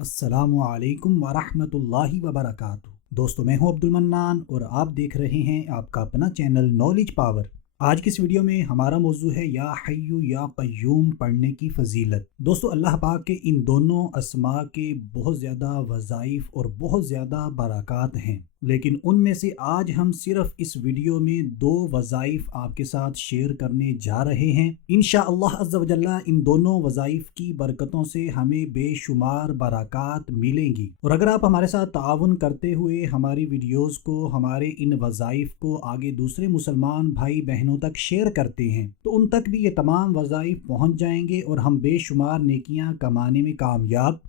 अस्सलामु अलैकुम वरहमतुल्लाहि वबरकातुहू। दोस्तों, मैं हूं अब्दुल मन्नान और आप देख रहे हैं आपका अपना चैनल नॉलेज पावर। आज की इस वीडियो में हमारा मौजू है या hayyu या qayyum पढ़ने की फजीलत। दोस्तों, अल्लाह पाक के इन दोनों अस्मा के बहुत ज़्यादा वज़ाइफ और बहुत ज़्यादा बरक़ात हैं, लेकिन उनमें से आज हम सिर्फ इस वीडियो में 2 वज़ाइफ आपके साथ शेयर करने जा रहे हैं। इंशाअल्लाह अज़्ज़ा व जल्ला इन दोनों वज़ाइफ की बरकतों से हमें बेशुमार बरक़ात मिलेंगी। और अगर आप हमारे साथ ताउन करते हुए हमारी वीडियोज़ को, हमारे इन वज़ाइफ को आगे दूसरे मुसलमान भाई बहनों तक शेयर करते हैं तो उन तक भी ये तमाम वज़ाइफ पहुँच जाएंगे और हम बेशुमार नेकियां कमाने में कामयाब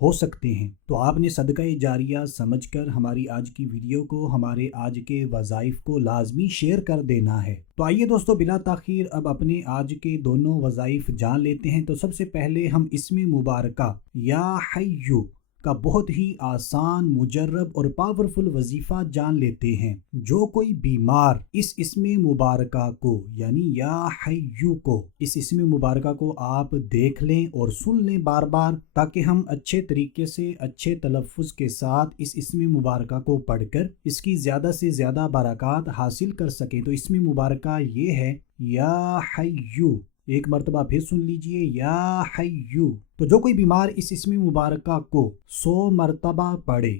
हो सकते हैं। तो आपने सदका जारिया समझकर हमारी आज की वीडियो को, हमारे आज के वज़ाइफ को लाजमी शेयर कर देना है। तो आइए दोस्तों, बिला ताख़ीर अब अपने आज के दोनों वज़ाइफ जान लेते हैं। तो सबसे पहले हम इसमें मुबारका या hayyu का बहुत ही आसान, मुजर्रब और पावरफुल वजीफा जान लेते हैं। जो कोई बीमार इस इसमें मुबारका को यानी या hayyu को, इस इसमें मुबारका को आप देख लें और सुन लें बार बार, ताकि हम अच्छे तरीके से, अच्छे तलफ़्फ़ुज़ के साथ इस इसमें मुबारका को पढ़कर इसकी ज़्यादा से ज़्यादा बरक़ात हासिल कर सकें। तो इसमें मुबारका ये है या hayyu। एक मरतबा फिर सुन लीजिए या hayyu। तो जो कोई बीमार इस इसमें मुबारका को 100 मरतबा पढ़े,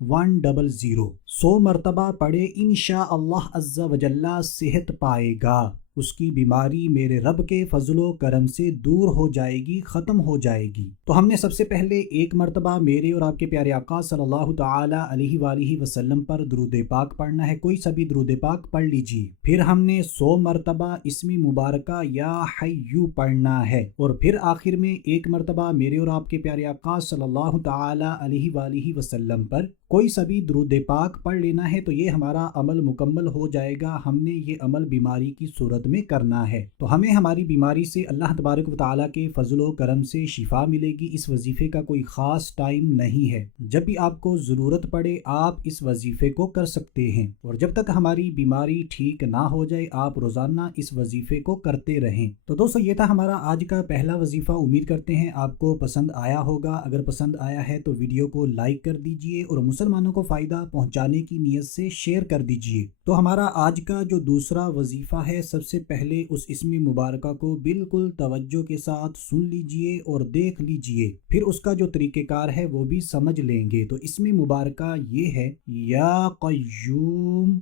100 मरतबा पढ़े, इंशाअल्लाह अज़्ज़ा व जल्ला सेहत पाएगा। उसकी बीमारी मेरे रब के फजलो करम से दूर हो जाएगी, ख़त्म हो जाएगी। तो हमने सबसे पहले 1 मरतबा मेरे और आपके प्यारे आका सल्लल्लाहु ताला अलैहि वालिहि वसल्लम पर दुरूद पाक पढ़ना है। कोई सा भी दुरूद पाक पढ़ लीजिए। फिर हमने 100 मरतबा इसमें मुबारका या hayyu पढ़ना है और फिर आखिर में 1 मरतबा मेरे और आपके प्यारे आका सल्लल्लाहु ताला अलैहि वालिहि वसल्लम पर कोई सा भी दुरूद पाक पढ़ लेना है। तो ये हमारा अमल मुकम्मल हो जाएगा। हमने ये अमल बीमारी की सूरत में करना है। तो हमें हमारी बीमारी से अल्लाह तबारक व तआला के फजलो करम से शिफा मिलेगी। इस वजीफे का कोई ख़ास टाइम नहीं है। जब भी आपको ज़रूरत पड़े आप इस वजीफे को कर सकते हैं और जब तक हमारी बीमारी ठीक ना हो जाए आप रोज़ाना इस वजीफे को करते रहें। तो दोस्तों, ये था हमारा आज का पहला वजीफा। उम्मीद करते हैं आपको पसंद आया होगा। अगर पसंद आया है तो वीडियो को लाइक कर दीजिए और मुसलमानों को फ़ायदा पहुँचाने की नीयत से शेयर कर दीजिए। तो हमारा आज का जो दूसरा वजीफा है, सबसे पहले उस इसमें मुबारका को बिल्कुल तवज्जो के साथ सुन लीजिए और देख लीजिए, फिर उसका जो तरीक़ेकार है वो भी समझ लेंगे। तो इसमें मुबारका ये है या qayyum।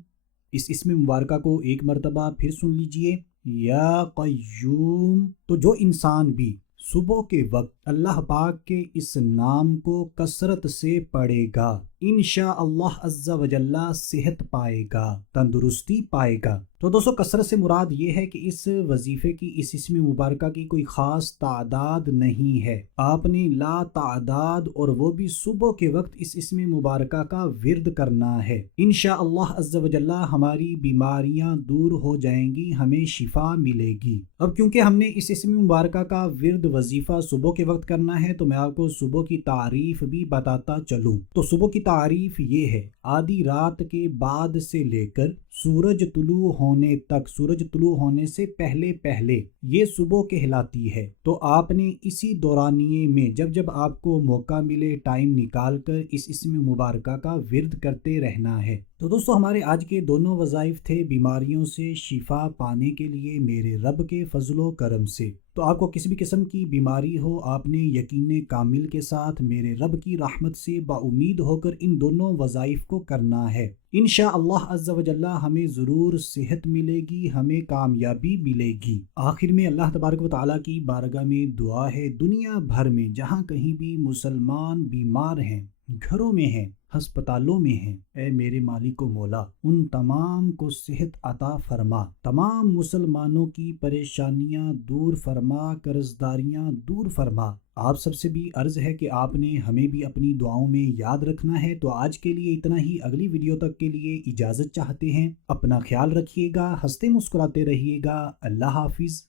इस इसमें मुबारका को 1 मरतबा फिर सुन लीजिए या qayyum। तो जो इंसान भी सुबह के वक्त अल्लाह पाक के इस नाम को कसरत से पढ़ेगा, इंशाअल्लाह अज़्ज़ा व जल्ला सेहत पाएगा, तंदुरुस्ती पाएगा। तो दोस्तों, कसरत से मुराद ये है कि इस वजीफे की, इस इसमें मुबारका की कोई ख़ास तादाद नहीं है। आपने ला तादाद और वो भी सुबह के वक्त इस इसमें मुबारका का विर्द करना है। इंशाअल्लाह अज़्ज़ा व जल्ला हमारी बीमारियां दूर हो जाएंगी, हमें शिफा मिलेगी। अब क्योंकि हमने इस इसमें मुबारका का विर्द वजीफा सुबह के वक्त करना है तो मैं आपको सुबह की तारीफ भी बताता चलूँ। तो सुबह की तारीफ ये है, आधी रात के बाद से लेकर सूरज तुलू होने तक, सूरज तुलू होने से पहले पहले ये सुबह कहलाती है। तो आपने इसी दौरानिए में जब जब आपको मौका मिले टाइम निकाल कर इस इसमें मुबारका का विर्द करते रहना है। तो दोस्तों, हमारे आज के दोनों वज़ाइफ थे बीमारियों से शिफा पाने के लिए मेरे रब के फजलो करम से। तो आपको किसी भी किस्म की बीमारी हो, आपने यकीन कामिल के साथ मेरे रब की रहमत से बाउमीद होकर इन दोनों वज़ाइफ को करना है। इंशाअल्लाह अज़्ज़ा व जल्ला हमें ज़रूर सेहत मिलेगी, हमें कामयाबी मिलेगी। आखिर में अल्लाह तबारक व तआला की बारगाह में दुआ है, दुनिया भर में जहाँ कहीं भी मुसलमान बीमार हैं, घरों में हैं, हस्पतालों में हैं, ए मेरे मालिक व मौला उन तमाम को सेहत अता फरमा, तमाम मुसलमानों की परेशानियां दूर फरमा, कर्जदारियां दूर फरमा। आप सबसे भी अर्ज़ है कि आपने हमें भी अपनी दुआओं में याद रखना है। तो आज के लिए इतना ही। अगली वीडियो तक के लिए इजाज़त चाहते हैं। अपना ख्याल रखिएगा, हंसते मुस्कुराते रहिएगा। अल्लाह हाफिज़।